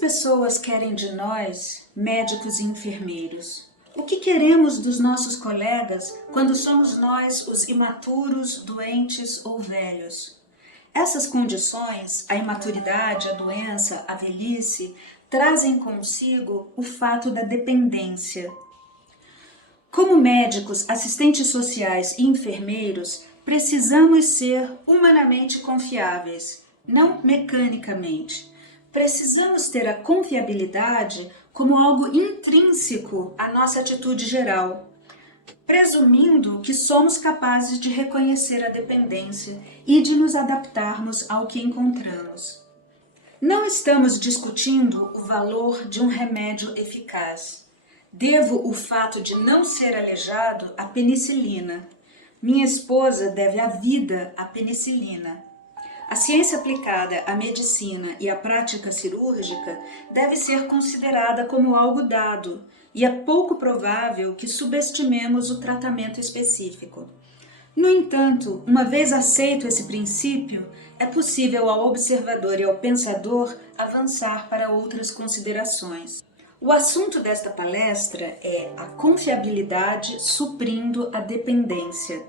pessoas querem de nós, médicos e enfermeiros? O que queremos dos nossos colegas quando somos nós os imaturos, doentes ou velhos? Essas condições, a imaturidade, a doença, a velhice, trazem consigo o fato da dependência. Como médicos, assistentes sociais e enfermeiros, precisamos ser humanamente confiáveis, não mecanicamente. Precisamos ter a confiabilidade como algo intrínseco à nossa atitude geral, presumindo que somos capazes de reconhecer a dependência e de nos adaptarmos ao que encontramos. Não estamos discutindo o valor de um remédio eficaz. Devo o fato de não ser aleijado à penicilina. Minha esposa deve a vida à penicilina. A ciência aplicada à medicina e à prática cirúrgica deve ser considerada como algo dado, e é pouco provável que subestimemos o tratamento específico. No entanto, uma vez aceito esse princípio, é possível ao observador e ao pensador avançar para outras considerações. O assunto desta palestra é a confiabilidade suprindo a dependência.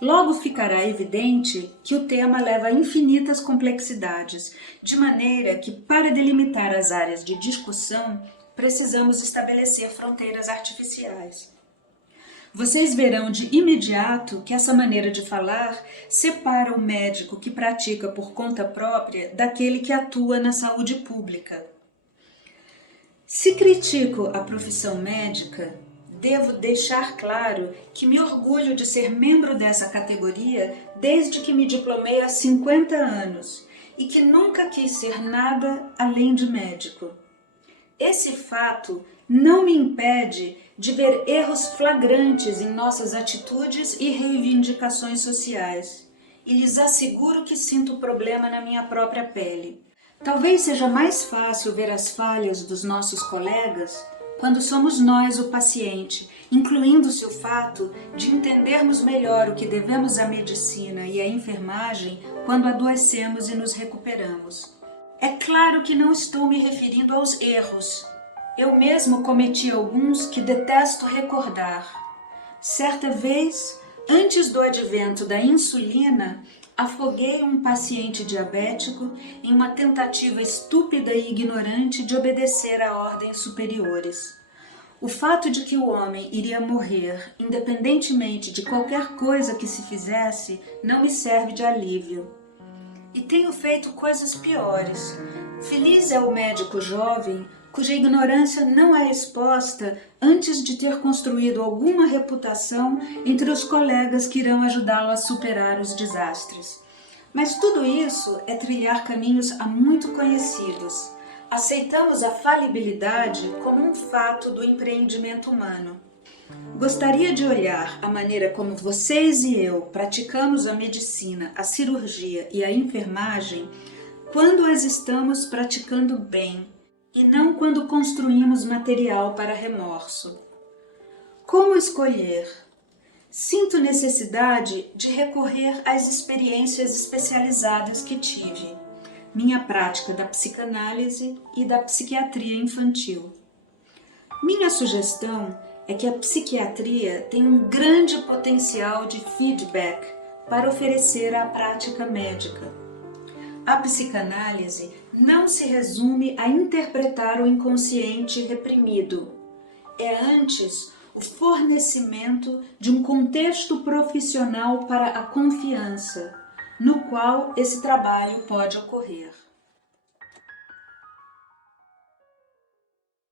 Logo ficará evidente que o tema leva a infinitas complexidades, de maneira que, para delimitar as áreas de discussão, precisamos estabelecer fronteiras artificiais. Vocês verão de imediato que essa maneira de falar separa o médico que pratica por conta própria daquele que atua na saúde pública. Se critico a profissão médica, devo deixar claro que me orgulho de ser membro dessa categoria desde que me diplomei há 50 anos e que nunca quis ser nada além de médico. Esse fato não me impede de ver erros flagrantes em nossas atitudes e reivindicações sociais, e lhes asseguro que sinto o problema na minha própria pele. Talvez seja mais fácil ver as falhas dos nossos colegas quando somos nós o paciente, incluindo-se o fato de entendermos melhor o que devemos à medicina e à enfermagem quando adoecemos e nos recuperamos. É claro que não estou me referindo aos erros. Eu mesmo cometi alguns que detesto recordar. Certa vez, antes do advento da insulina, afoguei um paciente diabético em uma tentativa estúpida e ignorante de obedecer a ordens superiores. O fato de que o homem iria morrer, independentemente de qualquer coisa que se fizesse, não me serve de alívio. E tenho feito coisas piores. Feliz é o médico jovem cuja ignorância não é exposta antes de ter construído alguma reputação entre os colegas que irão ajudá-lo a superar os desastres. Mas tudo isso é trilhar caminhos há muito conhecidos. Aceitamos a falibilidade como um fato do empreendimento humano. Gostaria de olhar a maneira como vocês e eu praticamos a medicina, a cirurgia e a enfermagem quando as estamos praticando bem, e não quando construímos material para remorso. Como escolher? Sinto necessidade de recorrer às experiências especializadas que tive, minha prática da psicanálise e da psiquiatria infantil. Minha sugestão é que a psiquiatria tem um grande potencial de feedback para oferecer à prática médica. A psicanálise não se resume a interpretar o inconsciente reprimido. É antes o fornecimento de um contexto profissional para a confiança, no qual esse trabalho pode ocorrer.